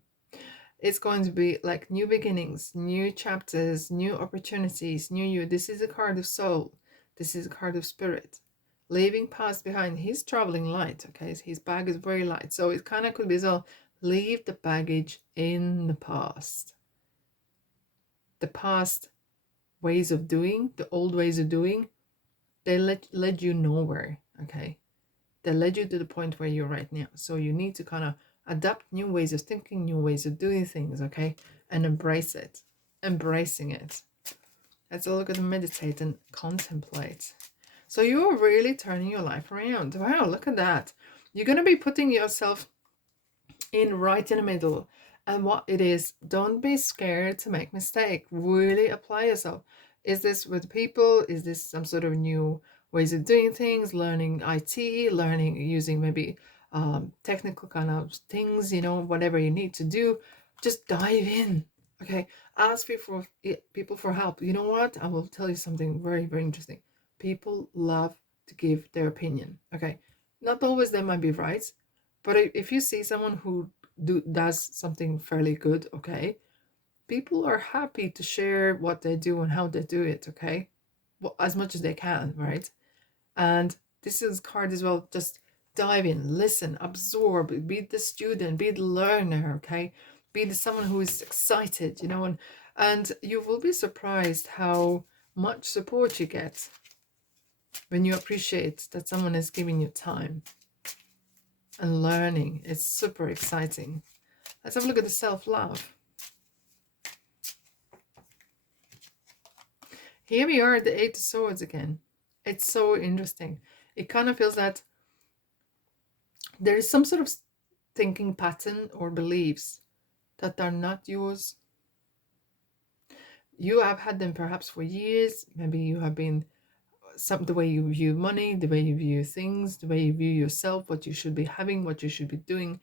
It's going to be like new beginnings, new chapters, new opportunities, new you. This is a card of soul. This is a card of spirit. Leaving past behind. He's traveling light, okay? His bag is very light. So it kind of could be as well, leave the baggage in the past. The past ways of doing, the old ways of doing, they led you nowhere, okay? They led you to the point where you're right now. So you need to kind of adapt new ways of thinking, new ways of doing things, okay? And embrace it. Embracing it. Let's look at the meditate and contemplate. So you're really turning your life around. Wow, look at that. You're going to be putting yourself in right in the middle. And what it is, don't be scared to make mistake. Really apply yourself. Is this with people? Is this some sort of new ways of doing things? Learning IT, learning using maybe technical kind of things, you know, whatever you need to do. Just dive in. Okay, ask people for help. You know what? I will tell you something very, very interesting. People love to give their opinion. Okay, not always they might be right, but if you see someone who does something fairly good, okay, people are happy to share what they do and how they do it, okay, well, as much as they can, right? And this is card as well. Just dive in, listen, absorb, be the student, be the learner, okay, be the someone who is excited, you know, and you will be surprised how much support you get when you appreciate that someone is giving you time and learning. It's super exciting. Let's have a look at the self-love. Here we are at the 8 of Swords again. It's so interesting. It kind of feels that there is some sort of thinking pattern or beliefs that are not yours. You have had them perhaps for years. Maybe you have been the way you view money, the way you view things, the way you view yourself, what you should be having, what you should be doing.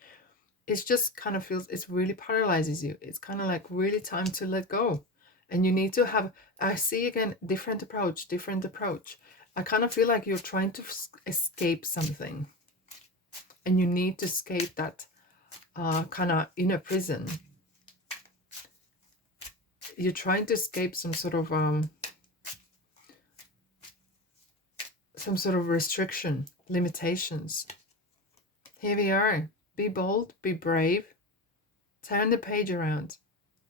it's just kind of feels, it's really paralyzes you. It's kind of like really time to let go. And you need to have, I see again, different approach, different approach. I kind of feel like you're trying to escape something. And you need to escape that kind of inner prison. You're trying to escape some sort of restriction, limitations. Here we are. Be bold, be brave, turn the page around,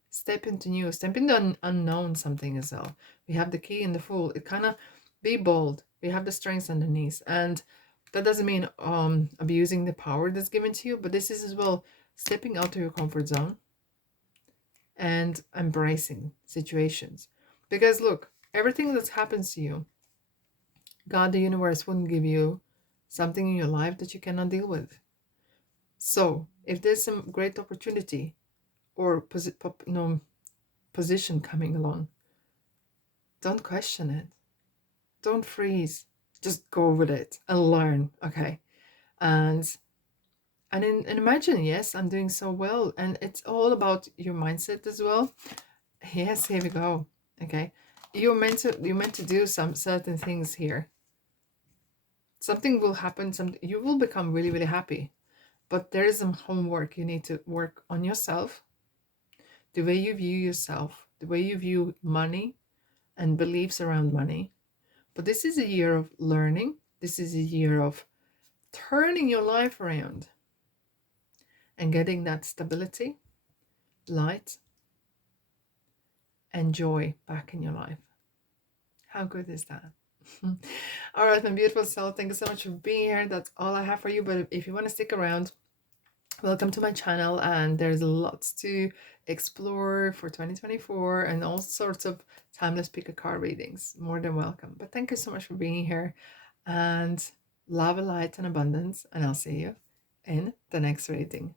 step into new, step into the unknown something as well. We have the key and the fool. It kind of, be bold. We have the strengths underneath. And that doesn't mean abusing the power that's given to you, but this is as well stepping out of your comfort zone and embracing situations. Because look, everything that happens to you, God, the universe wouldn't give you something in your life that you cannot deal with. So if there's some great opportunity or position coming along, don't question it. Don't freeze. Just go with it and learn. Okay. And imagine, yes, I'm doing so well. And it's all about your mindset as well. Yes, here we go. Okay. You're meant to do some certain things here. Something will happen, you will become really, really happy. But there is some homework. You need to work on yourself, the way you view yourself, the way you view money and beliefs around money. But this is a year of learning. This is a year of turning your life around and getting that stability, light, and joy back in your life. How good is that? All right, my beautiful soul, thank you so much for being here. That's all I have for you. But if you want to stick around, welcome to my channel, and there's lots to explore for 2024 and all sorts of timeless pick a card readings. More than welcome. But thank you so much for being here, and love, light, and abundance, and I'll see you in the next reading.